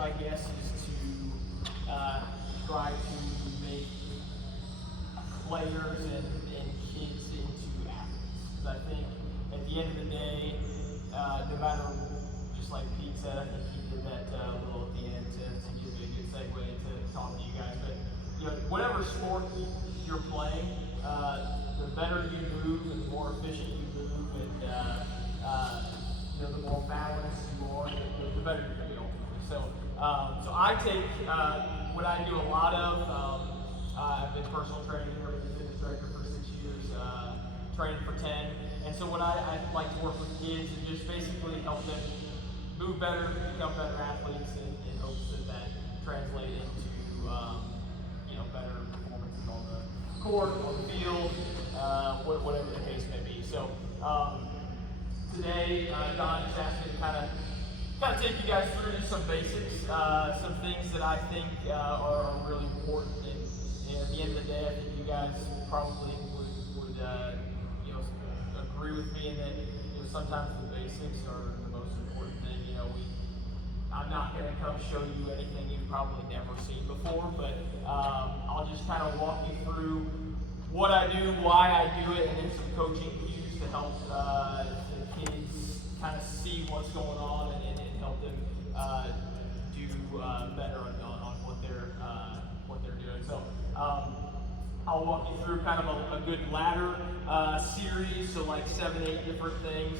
I guess, is to try to make players and kids into athletes. Because I think at the end of the day, no matter, just like Pete said, I think he did that little at the end to give me a good segue to talk to you guys. But whatever sport you're playing, the better you move and the more efficient you move, and the more balanced you are, the better you're going to be ultimately. So I take what I do a lot of. I've been personal training here, been fitness director for 6 years, training for 10. And so what I like to work with kids and just basically help them move better, become better athletes, in hopes that translate into better performances on the court, on the field, whatever the case may be. So today, Don just asked me to kind of take you guys through just some basics, some things that I think are really important. And at the end of the day, I think you guys probably would agree with me in that sometimes the basics are the most important thing. I'm not going to come show you anything you've probably never seen before, but I'll just kind of walk you through what I do, why I do it, and then some coaching cues to help the kids kind of see what's going on and help them do better on what they're doing. So I'll walk you through kind of a good ladder series, so like 7, 8 different things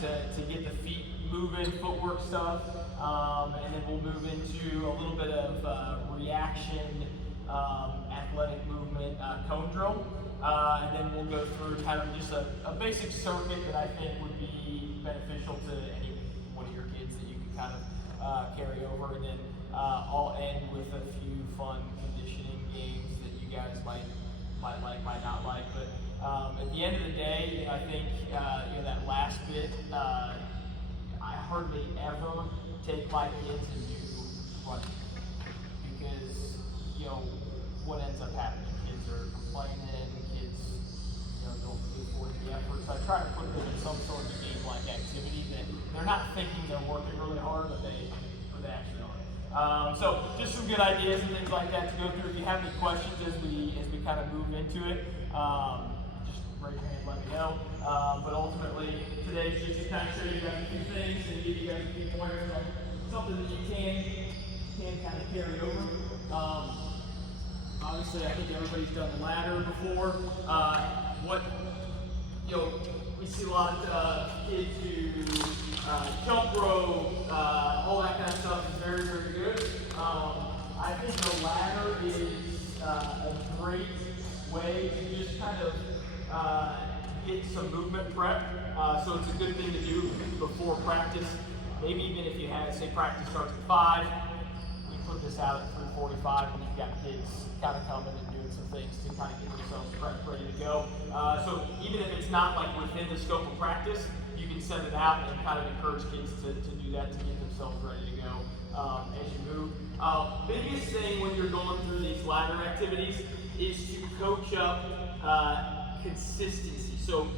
to get the feet moving, footwork stuff, and then we'll move into a little bit of reaction, athletic movement, cone drill, and then we'll go through kind of just a basic circuit that I think would be beneficial to any one of your kids that you can kind of carry over, and then I'll end with a few fun conditioning games that you guys might like, might not like. But at the end of the day, I think that last bit, I hardly ever take my kids and do running, because what ends up happening, kids are complaining, kids don't put forth the effort. So I try to put them in some sort of game-like activity that they're not thinking they're working really hard, but they actually are. So just some good ideas and things like that to go through. If you have any questions as we kind of move into it, just raise your hand, let me know. But ultimately, today's just to kind of show you guys a few things and give you guys a few pointers on something that you can kind of carry over. Obviously, I think everybody's done the ladder before. We see a lot of kids do jump rope, all that kind of stuff is very, very good. I think the ladder is a great way to just kind of get some movement prep. So it's a good thing to do before practice. Maybe even if you had, say, practice starts at 5, we put this out at 3:45 when you've got kids kind of coming and doing some things to kind of get themselves prepped, ready to go. So even if it's not like within the scope of practice, you can send it out and kind of encourage kids to do that, to get themselves ready to go as you move. Biggest thing when you're going through these ladder activities is to coach up consistency. So,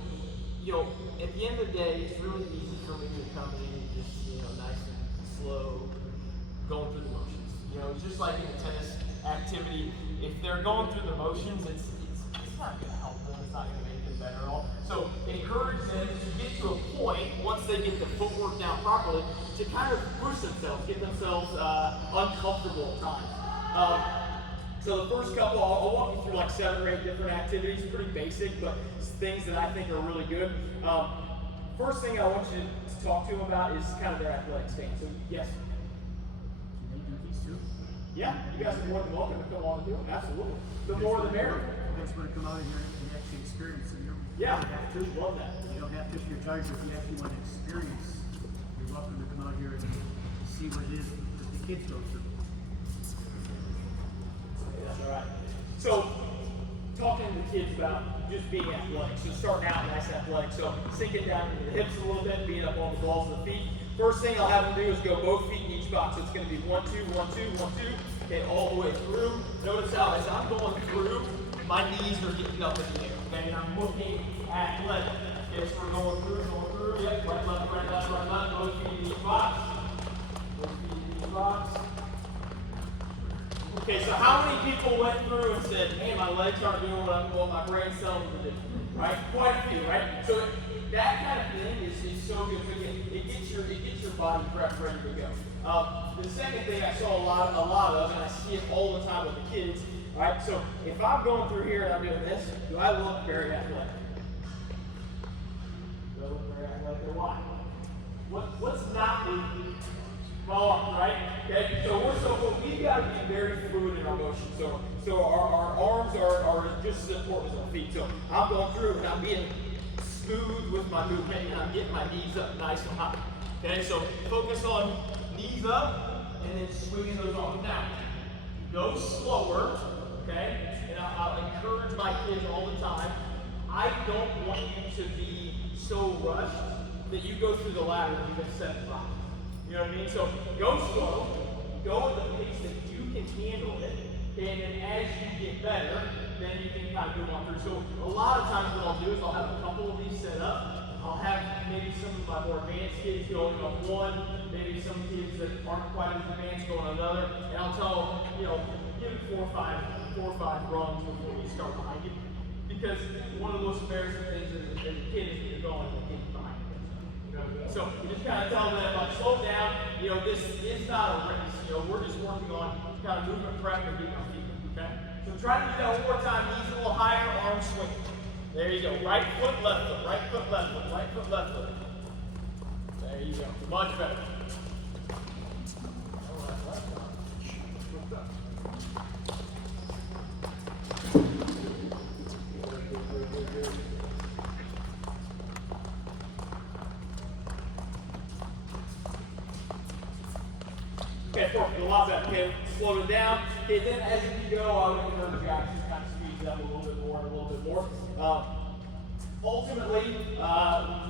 at the end of the day, it's really easy for me to come in and just, nice and slow, going through the motions. Just like in a tennis activity, if they're going through the motions, it's not going to help them. It's not going to make them better at all. So encourage them to get to a point, once they get the footwork down properly, to kind of push themselves, get themselves uncomfortable at times. So the first couple, I'll walk you through like 7 or 8 different activities, pretty basic, but things that I think are really good. First thing I want you to talk to them about is kind of their athletic stance. So yes? Can they do these too? Yeah, you guys are more than welcome to come on and do them, absolutely. The more the merrier. You guys want to come out here and actually experience it. Yeah, love that. You don't have to if you're tired, but if you actually want to experience, you're welcome to come out here and see what it is that the kids go through. That's all right. So, talking to the kids about just being athletic. So starting out nice athletic. So sinking down into the hips a little bit, being up on the balls of the feet. First thing I'll have them do is go both feet in each spot. So it's going to be 1, 2, 1, 2, 1, 2. Okay, all the way through. Notice how as I'm going through, my knees are getting up in the air. Okay, and I'm looking athletic. Okay, so we're going through. Yep, right, left, both feet in each box. Both feet in each box. Okay, so how many people went through and said, man, my legs aren't doing what my brain's telling them to do? Right? Quite a few, right? So that kind of thing is so good. It gets your body prepped, ready to go. The second thing I saw a lot of, and I see it all the time with the kids, right? So if I'm going through here and I'm doing this, do I look very athletic? Do I look very athletic? Or why? What's not moving? My arms, right? Okay, so we've got to be very fluid in our motion. So our arms are just as important as our feet. So I'm going through and I'm being smooth with my movement and I'm getting my knees up nice and high. Okay, so focus on knees up and then swinging those arms. Now, go slower, okay? And I'll encourage my kids all the time. I don't want you to be so rushed that you go through the ladder and you get 75. You know what I mean? So go slow, go at the pace that you can handle it, and then as you get better, then you can kind of move on through. So a lot of times what I'll do is I'll have a couple of these set up. I'll have maybe some of my more advanced kids going on one, maybe some kids that aren't quite as advanced going on another, and I'll tell them, you know, give it four or five runs before you start behind you. Because one of the most embarrassing things as a kid is when you're going and getting behind. So you just kind of tell them, like, slow down. You know, this is not a race. You know, we're just working on kind of movement prep and getting our feet. Okay. So try to do that one more time. Knees a little higher, arms swing. There you go. Right foot, left foot. Right foot, left foot. Right foot, left foot. There you go. Much better. Okay, perfect. A lot better. Okay, slow it down. Okay, then as you go, I would encourage you guys to kind of speed it up a little bit more and a little bit more. Ultimately,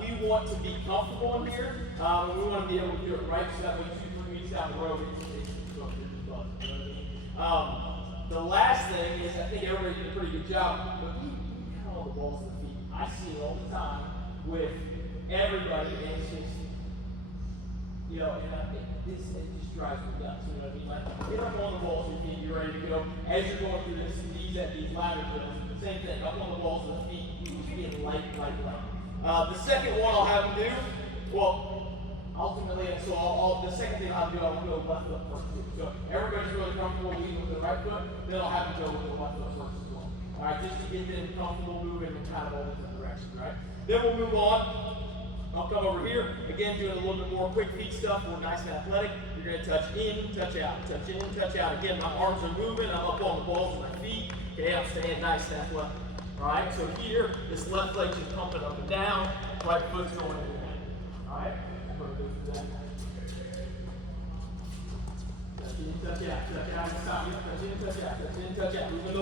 we want to be comfortable in here. We want to be able to do it right, so that way 2-3 weeks down the road, it's going to be fun. You know what I mean? The last thing is, I think everybody did a pretty good job, but we count all the balls to the feet. I see it all the time with everybody, and it's just, you know, and I think it just drives me nuts. You know what I mean? Like, get up on the balls to the feet, you're ready to go. As you're going through these ladder drills, same thing, up on the balls to the feet. Being light. The second one I'll have them do, well, ultimately, so the second thing I'll do, I'll go left foot first too. So everybody's really comfortable leading with the right foot, then I'll have them go with the left foot first as well. All right, just to get them comfortable moving in kind of all different directions, right? Then we'll move on. I'll come over here, again, doing a little bit more quick feet stuff, more nice and athletic. You're going to touch in, touch out, touch in, touch out. Again, my arms are moving, I'm up on the balls of my feet. Okay, I'm staying nice and athletic. Alright, so here, this left leg is pumping up and down, right foot's going in and out. Alright, I'm going to go through that. Touch in, touch out, stop, touch in, touch out. Moving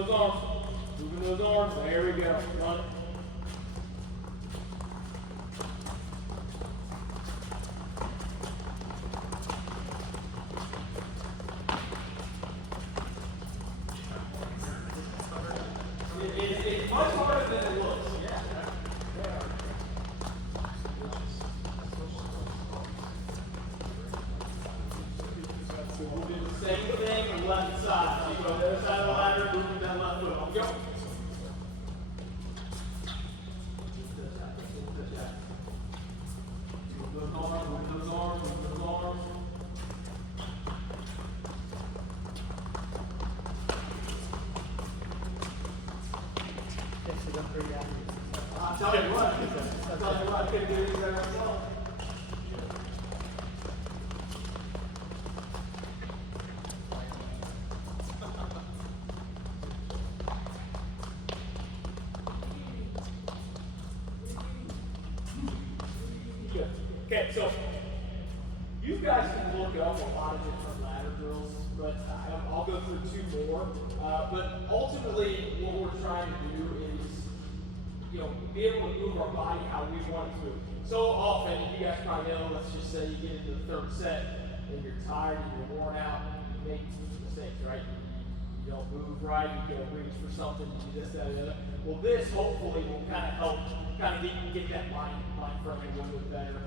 those arms, there we go, run it. It's much harder than it looks. Yeah. So we'll do the same thing on the left side. So you go to the other side of the ladder, moving that left foot. Off you go. Move those arms, move those arms, move those arms. I'll tell you what, I couldn't do it better myself. Good. Okay, so you guys can look up a lot of different ladder drills, but I'll go through 2 more. But ultimately, what we're trying to do is, you know, be able to move our body how we want it to. So often, if you guys probably know, let's just say you get into the 3rd set and you're tired and you're worn out, you make mistakes, right? You you don't move right, you go reach for something, you do this, that, and the other. Well, this hopefully will kind of help get that mind frame a little bit better,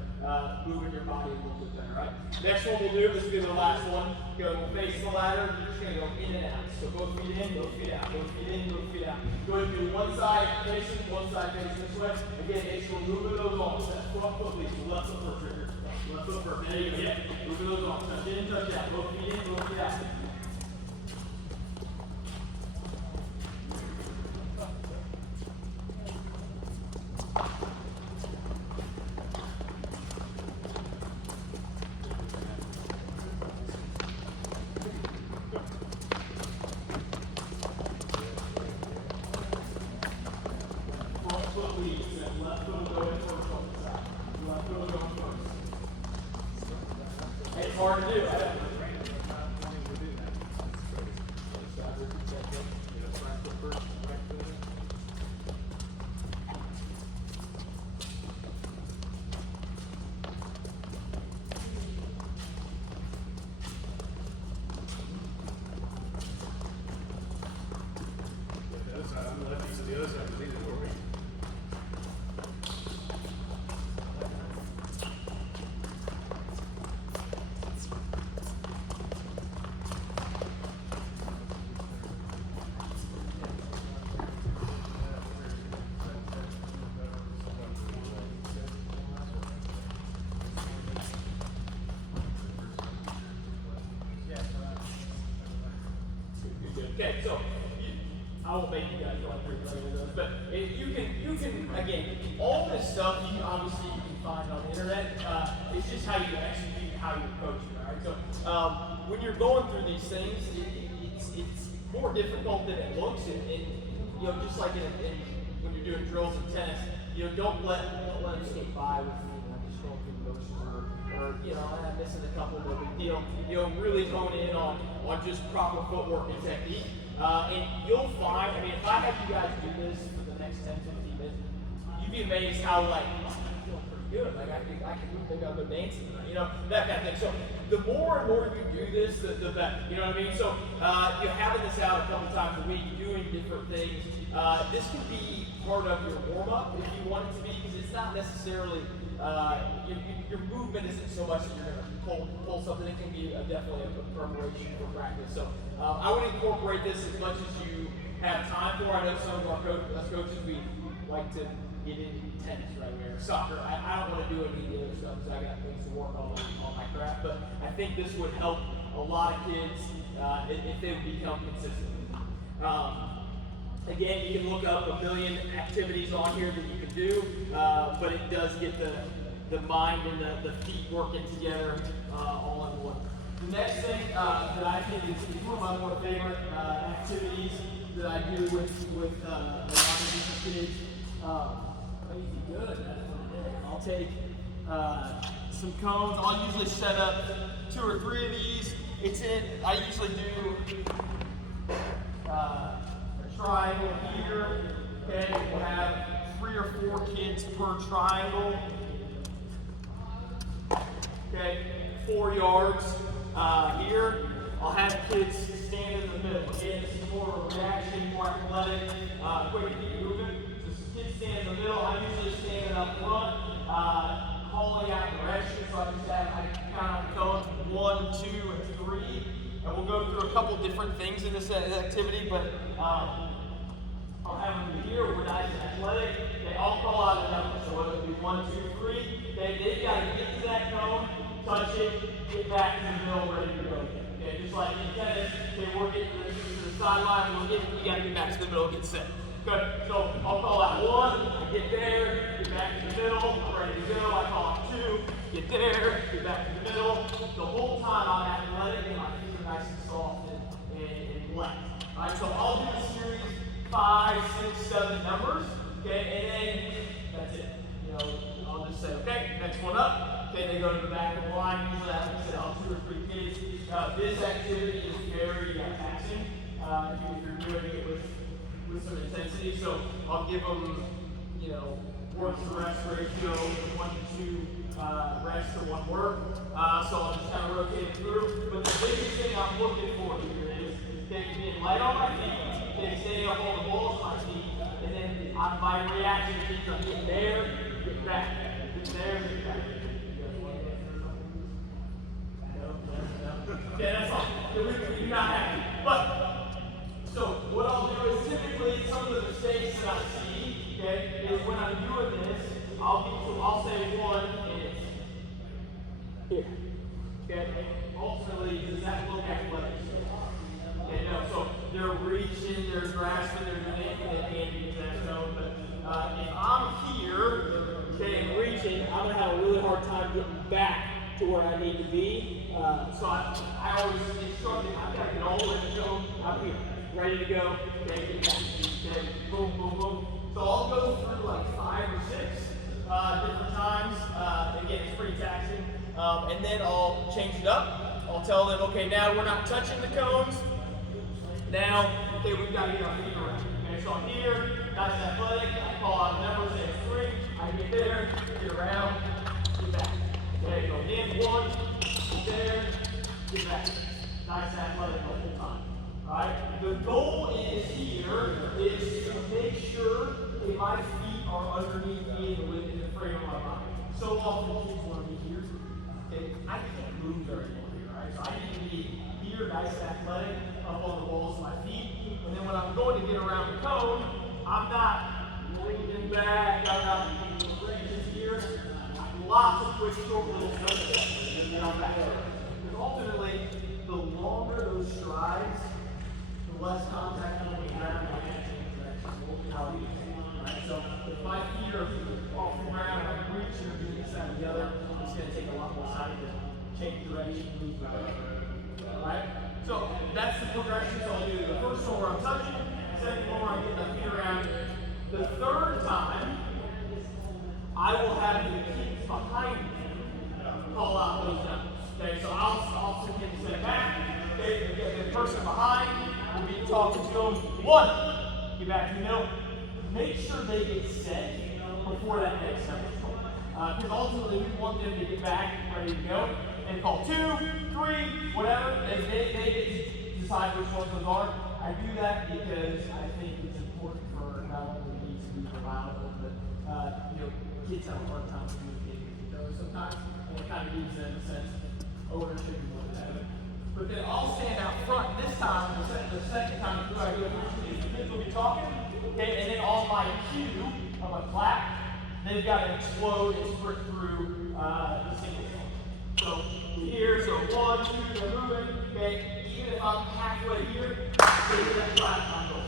moving your body a little bit better, right? Next one we'll do, this will be the last one. We'll face the ladder, you're just going to go in and out. So both feet in, both feet out, both feet in, both feet out. Go ahead and do one side facing this way. Again, make sure we're moving those arms. That front foot leads the left foot first, right here. Left foot first. There you go. Yeah. Moving those arms. Touch in, touch out. Both feet in, both feet out. It's hard to do, right? Okay, so I won't make you guys run through those, but you can again, all this stuff you obviously you can find on the internet. It's just how you execute, how you coach it. All right, so when you're going through these things, it's more difficult than it looks, and you know, just like when you're doing drills in tennis, you know, don't let them skate by with just going through the motions or you know, I'm missing a couple, no big deal. You know, really hone in on just proper footwork and technique. And you'll find, I mean, if I had you guys do this for the next 10, 15 minutes, you'd be amazed how, like, I'm feeling pretty good. Like, I can maybe I'll go dancing, you know, that kind of thing. So the more and more you do this, the better. You know what I mean? So you're having this out a couple times a week, doing different things. This can be part of your warm-up if you want it to be, because it's not necessarily, your movement isn't so much that you're going to pull something. It can be definitely a preparation for practice. So I would incorporate this as much as you have time for. I know some of our coaches, we like to get into tennis right away or soccer. I don't want to do any of the other stuff because I got things to work on my craft. But I think this would help a lot of kids if they would become consistent. Again, you can look up a million activities on here that you can do, but it does get the mind and the feet working together all in one. The next thing that I think is one of my more favorite activities that I do with a lot of these kids. Easy, good. That's what it is. I'll take some cones. I'll usually set up 2 or 3 of these. I usually do a triangle here. Okay, we'll have 3 or 4 kids per triangle. Okay, 4 yards here. I'll have kids stand in the middle. Again, this is more of a reaction, more athletic, quick to keep moving. So some kids stand in the middle. I'm usually standing up front, calling out direction. So I just have, I count out the cone, 1, 2, and 3. And we'll go through a couple different things in this activity, but I'll have them here. We're nice and athletic. They all call out a number. So whether it be 1, 2, 3, they've got to get to that cone, touch it, get back to the middle, ready to go again. Okay, just like in tennis, we're getting to the sideline, you got to get back to the middle, get set. Good. So I'll call out 1, I get there, get back to the middle, I'm ready to go. I call out 2, get there, get back to the middle. The whole time I'm athletic and my feet are nice and soft and light. All right, so I'll do a series 5, 6, 7 numbers. Okay, and then that's it. You know, I'll just say, okay, next one up. Okay, they go to the back of the line. Usually, like I said, I'll 2 or 3 kids. This activity is very taxing if you're doing it with some intensity. So I'll give them, you know, work to rest ratio, 1 to 2 rest to 1 work. So I'll just kind of rotate it through. But the biggest thing I'm looking for here is being light on Okay, stay up on the balls of my feet, and then my reaction is I'm getting there, get back, get there, get back. Okay, that's all. We do not have to. But, so what I'll do is typically some of the mistakes that I see, okay, is when I'm doing this, I'll say one, and it's here. Okay, and ultimately, does that look athletic? Okay, no, so they're reaching, they're grasping, they're doing anything they can to get to that zone. But if I'm here, okay, and reaching, I'm going to have a really hard time getting back to where I need to be. So I always instruct them, I've got to get all the way to go. I'm here, ready to go. Okay, get back. Okay, boom, boom, boom. So I'll go through like 5 or 6 different times. Again, it's pretty taxing. And then I'll change it up. I'll tell them, okay, now we're not touching the cones. Now, okay, we've got to get our feet around. Okay, so I'm here, nice and athletic. I call out a number, say it's 3. I get there, get around, get back. Okay, go in, 1, get there, get back. Nice and athletic the whole time. Alright? The goal is here is to make sure that my feet are underneath me and within the frame of my body. So often kids want to be here. Okay, I can't move very well here, right? So I need to be here, nice and athletic, up on the balls of my feet. And then when I'm going to get around the cone, I'm not leaning back, I'm not reaching here. Lots of quick, short little steps, and then I'm back there. Because ultimately, the longer those strides, the less contact I'm going to have with how we right? So if my feet are off the ground, I'm reaching or doing this side or the other, it's going to take a lot more time to change direction, move the way. Alright? So that's the progression. So I'll do the first one where I'm touching, second one where I'm getting my feet around. The third time, I will have the kids behind me call out those numbers. Okay, so I'll take a step back. Okay, the person behind will be talking to them. 1, get back to the middle. Make sure they get set before that next number. Because ultimately we want them to get back, ready to go, and call 2, 3, whatever. They get to decide which ones those are. I do that because I think it's important for not only me to move around, but kids have a hard time communicating with each other sometimes, and it kind of gives them a sense of ownership and what have you. But then I'll stand out front. This time, the second time I do it, the kids will be talking, okay, and then on my cue of a clap, they've got to explode and sprint through the single song. So here, so 1, 2, they're moving, okay, even if I'm halfway here, they get that clap on goal.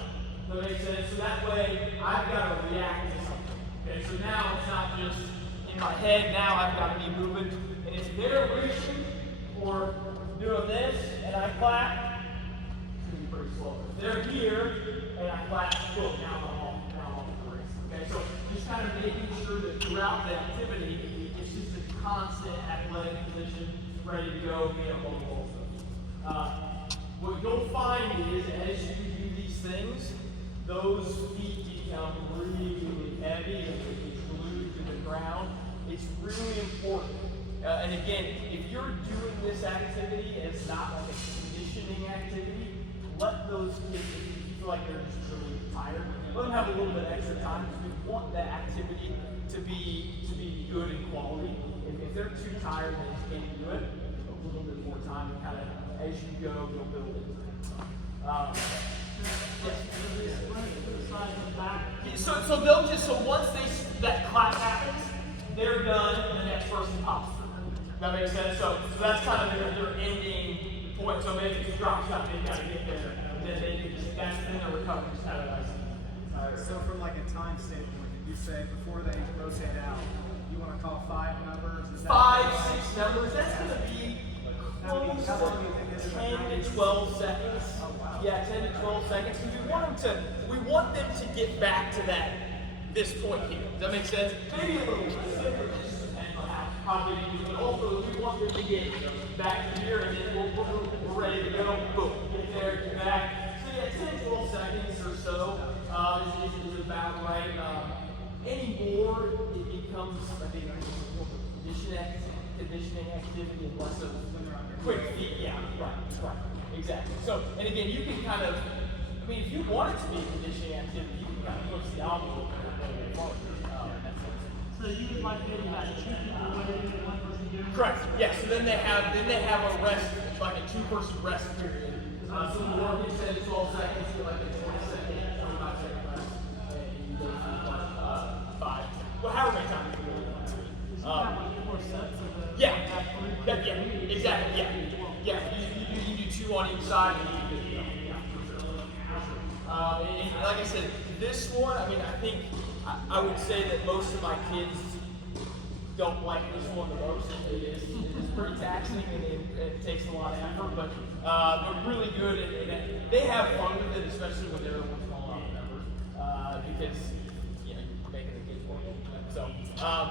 Does that make sense? So that way, I've got to react to something. Okay, so now it's not just in my head, now I've got to be moving. And if they're reaching or doing this and I clap, it's going to be pretty slow. If they're here and I clap, boom, now I'm off the race. Okay, so just kind of making sure that throughout the activity, it's just a constant athletic position, ready to go, being up on the ball. What you'll find is as you do these things, those feet become really, really heavy and they get glued to the ground. It's really important. And again, if you're doing this activity and it's not like a conditioning activity, let those kids, if you feel like they're just really tired, let them have a little bit extra time because we want that activity to be good in quality. If they're too tired and they can't do it, a little bit more time to kind of, as you go, you'll build it. So they'll just, so once that clap happens, they're done and the next person pops through. That makes sense? So that's kind of their ending point. So maybe it's a drop shot, they've got to get there. And then they can just, that's then the recovery is kind of nice. So from like a time standpoint, did you say before they rotate out, you want to call 5 numbers? Is that 5, 6 numbers, that's going to be close to 10 to 12 seconds. Oh, wow. Yeah, 10 to 12 seconds. Because we want them to get back to this point here. Does that make sense? Maybe a little bit. Depends on how big you do it. But also, we want them to get back to here, and then we're ready to go. Boom. Get there, get back. So yeah, 10 to 12 seconds or so is about right. Any more, it becomes, I think, more of a conditioning activity and less of quick feet. Yeah, right. Exactly. So, and again, you can kind of mean, if you want it to be a conditioning activity, you can kind of push the envelope and go very far. In that sense. So you would like maybe like 2 people waiting, 1 person doing? Correct. Yeah. So then they have a rest, like a 2-person rest period. So the work is 10 to 12 seconds, you get like a 20-second, 25-second rest, and you go through 5. Well, however many times you really want to. Is it like 4 sets of the? Yeah, exactly. Yeah. You do 2 on each side, and you can do it. Yeah, for sure. And like I said, this one, I mean, I think I would say that most of my kids don't like this one the most. It is pretty taxing and it takes a lot of effort, but they're really good and they have fun with it, especially when they're with small numbers, because you know you're making the kids work. So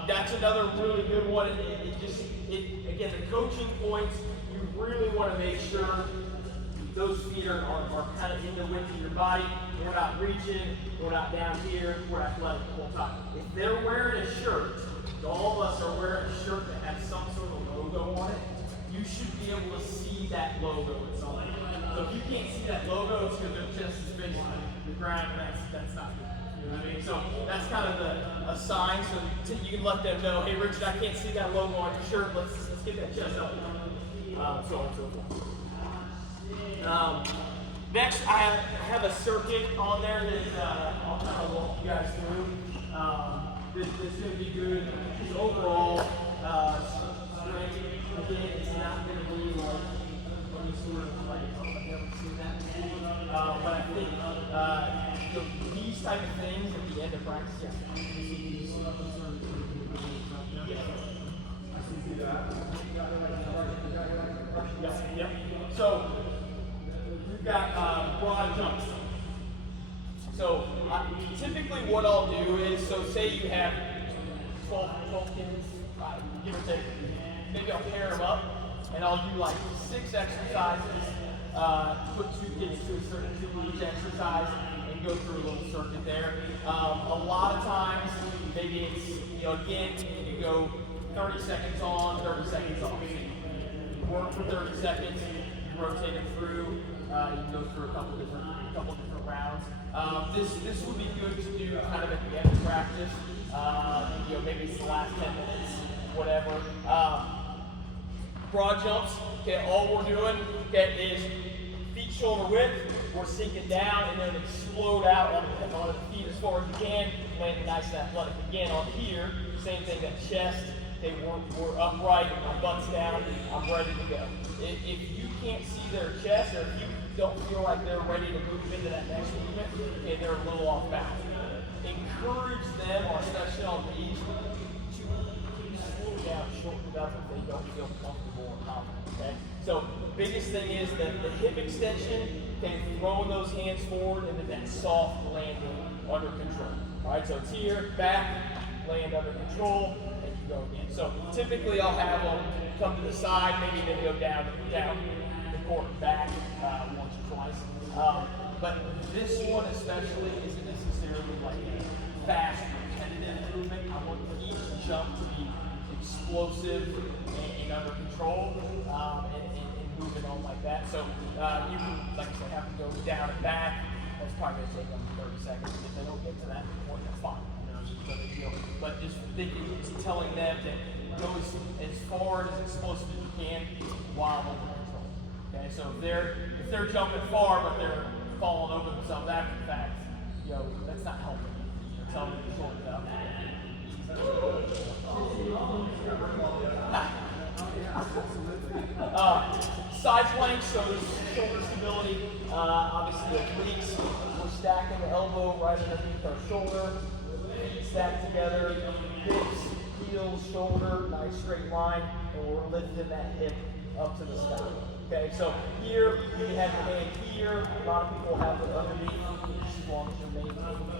that's another really good one. Again, the coaching points, you really want to make sure those feet are kind of in the width of your body. We're not reaching, we're not down here, we're athletic the whole time. If they're wearing a shirt, all of us are wearing a shirt that has some sort of logo on it, you should be able to see that logo at some point. So if you can't see that logo, it's because their chest is facing the ground, and that's not good. You know what I mean? So that's kind of a sign, so you can let them know, hey Richard, I can't see that logo on your shirt, let's get that chest up. So on and so forth. Next, I have a circuit on there that I'll kind of walk you guys through. This is going to be good. Just overall, strength, again, it's not going to be like any sort of like, I've never seen that. But I think these type of things at the end of practice, Yep. So we've got broad jumps. So typically what I'll do is, so say you have 12 kids, give or take, maybe I'll pair them up and I'll do like 6 exercises, put 2 kids to a certain 2 each exercise and go through a little circuit there. A lot of times, maybe it's, again, you go 30 seconds on, 30 seconds off. You work for 30 seconds, you rotate it through, you can go through a couple different rounds. This would be good to do kind of at the end of practice. Maybe it's the last 10 minutes, whatever. Broad jumps. Okay, all we're doing is feet shoulder width. We're sinking down and then explode out on the feet as far as you can. Landing nice and athletic. Again, on here, same thing. That chest. Okay, we're upright. My butt's down. I'm ready to go. If you can't see their chest, or if you don't feel like they're ready to move into that next movement, okay, they're a little off balance. Encourage them, especially on these, to slow down, shorten it up if they don't feel comfortable or confident. Okay, so the biggest thing is the hip extension, okay, throwing those hands forward, and then that soft landing under control. All right, so it's here, back, land under control, and you go again. So typically I'll have them come to the side, maybe they go down the court back once or twice. But this one especially isn't necessarily like a fast, repetitive movement. I want each jump to be explosive and under control and moving on like that. So you can, like I said, have them go down and back. That's probably going to take them 30 seconds. If they don't get to that point, that's fine. It's no big deal. But just thinking, just telling them to go as forward as explosive as you can while under control. Okay, so if they're jumping far but they're falling over themselves after the fact, that's not helping. Tell them to shorten it up. Side planks, so there's shoulder stability. Obviously the obliques, we're stacking the elbow right underneath our shoulder, feet stacked together, hips, heels, shoulder, nice straight line, and we're lifting that hip up to the sky. Okay, so here you can have your hand here. A lot of people have it underneath, as long as you're maintaining